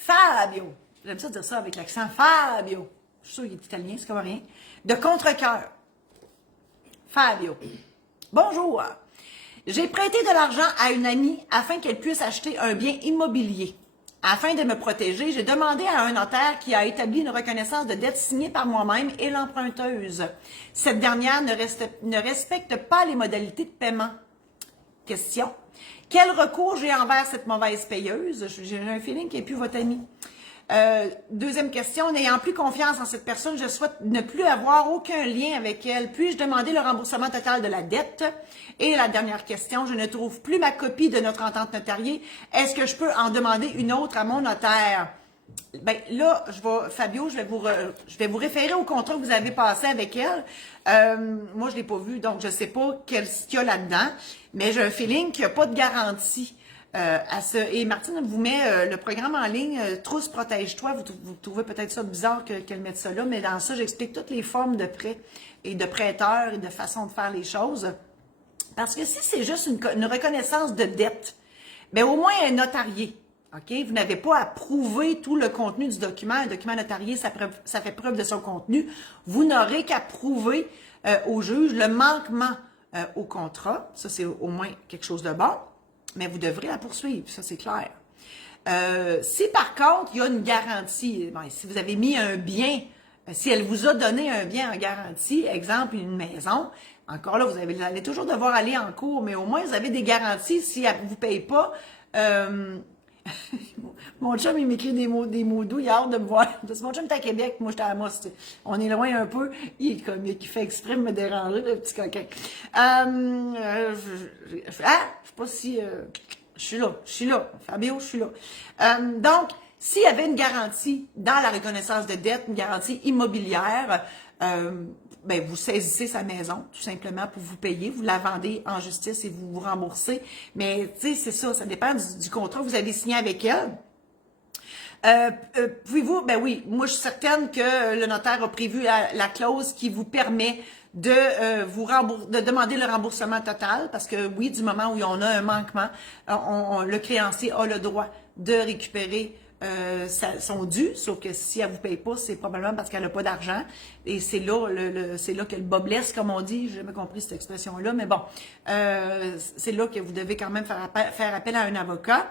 Fabio. J'aime ça dire ça avec l'accent. Fabio. Je suis sûre qu'il est italien, c'est comme rien. De contre-cœur. Fabio. Bonjour. J'ai prêté de l'argent à une amie afin qu'elle puisse acheter un bien immobilier. Afin de me protéger, j'ai demandé à un notaire qui a établi une reconnaissance de dette signée par moi-même et l'emprunteuse. Cette dernière ne respecte pas les modalités de paiement. Question. Quel recours j'ai envers cette mauvaise payeuse? J'ai un feeling qu'elle n'est plus votre amie. Deuxième question. N'ayant plus confiance en cette personne, je souhaite ne plus avoir aucun lien avec elle. Puis-je demander le remboursement total de la dette? Et la dernière question. Je ne trouve plus ma copie de notre entente notariée. Est-ce que je peux en demander une autre à mon notaire? Ben là, Fabio, je vais vous référer au contrat que vous avez passé avec elle. Moi, je l'ai pas vu, donc je sais pas qu'il y a là-dedans, mais j'ai un feeling qu'il n'y a pas de garantie à ça. Et Martine vous met le programme en ligne, Trousse protège-toi. Vous trouvez peut-être ça bizarre qu'elle mette ça là, mais dans ça, j'explique toutes les formes de prêts et de prêteurs et de façon de faire les choses. Parce que si c'est juste une reconnaissance de dette, ben au moins un notarié. OK? Vous n'avez pas à prouver tout le contenu du document. Un document notarié, ça fait preuve de son contenu. Vous n'aurez qu'à prouver au juge le manquement au contrat. Ça, c'est au moins quelque chose de bon. Mais vous devrez la poursuivre. Ça, c'est clair. Si par contre, il y a une garantie, ben, si vous avez mis un bien, si elle vous a donné un bien en garantie, exemple une maison, encore là, vous allez toujours devoir aller en cours, mais au moins vous avez des garanties si elle ne vous paye pas. Mon chum, il m'écrit des mots doux, il a hâte de me voir. Mon chum est à Québec, moi j'étais à Amos. On est loin un peu. Il fait exprès de me déranger, le petit coquin. Je sais pas si... je suis là. Fabio, je suis là. Donc, s'il y avait une garantie dans la reconnaissance de dette, une garantie immobilière, ben vous saisissez sa maison, tout simplement, pour vous payer. Vous la vendez en justice et vous vous remboursez. Mais, tu sais, c'est ça dépend du contrat que vous avez signé avec elle. Pouvez-vous, ben oui, moi je suis certaine que le notaire a prévu la clause qui vous permet de de demander le remboursement total, parce que oui, du moment où on a un manquement, le créancier a le droit de récupérer son dû, sauf que si elle vous paye pas, c'est probablement parce qu'elle n'a pas d'argent, et c'est là que le bas blesse, comme on dit. J'ai jamais compris cette expression-là, mais bon, c'est là que vous devez quand même faire appel à un avocat.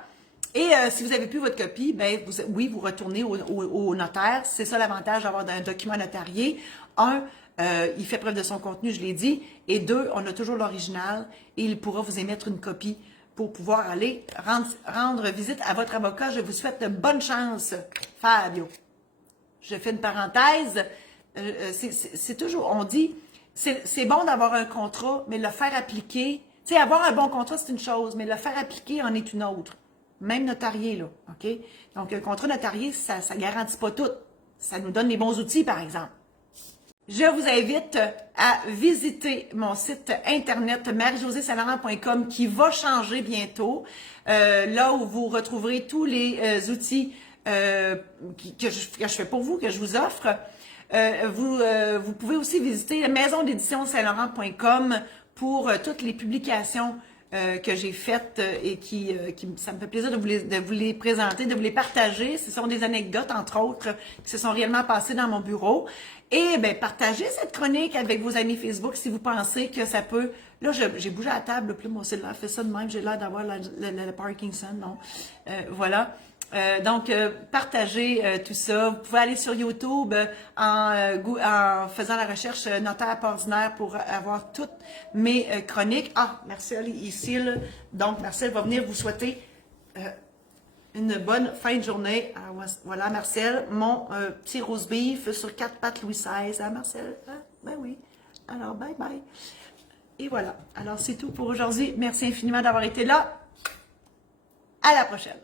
Et si vous n'avez plus votre copie, ben vous retournez au notaire. C'est ça l'avantage d'avoir un document notarié. Un, il fait preuve de son contenu, je l'ai dit. Et deux, on a toujours l'original et il pourra vous émettre une copie pour pouvoir aller rendre visite à votre avocat. Je vous souhaite de bonne chance, Fabio. Je fais une parenthèse. C'est toujours, on dit, c'est bon d'avoir un contrat, mais le faire appliquer, tu sais, avoir un bon contrat, c'est une chose, mais le faire appliquer en est une autre. Même notarié, là, OK? Donc, un contrat notarié, ça ne garantit pas tout. Ça nous donne les bons outils, par exemple. Je vous invite à visiter mon site internet marie-josée-saint-laurent.com qui va changer bientôt. Là où vous retrouverez tous les outils que je fais pour vous, que je vous offre. Vous pouvez aussi visiter la maison d'édition saint-laurent.com pour toutes les publications que j'ai faites et ça me fait plaisir de vous les présenter, de vous les partager. Ce sont des anecdotes, entre autres, qui se sont réellement passées dans mon bureau. Et bien, partagez cette chronique avec vos amis Facebook si vous pensez que ça peut... Là, j'ai bougé à la table, puis mon cellulaire fait ça de même, j'ai l'air d'avoir le Parkinson, non? Voilà. Donc, partagez tout ça. Vous pouvez aller sur YouTube en faisant la recherche notaire ordinaire pour avoir toutes mes chroniques. Ah, Marcel est ici. Là. Donc, Marcel va venir vous souhaiter une bonne fin de journée. Alors, voilà, Marcel, mon petit rose beef sur 4 pattes Louis XVI. Hein, Marcel? Hein? Ben oui. Alors, bye bye. Et voilà. Alors, c'est tout pour aujourd'hui. Merci infiniment d'avoir été là. À la prochaine.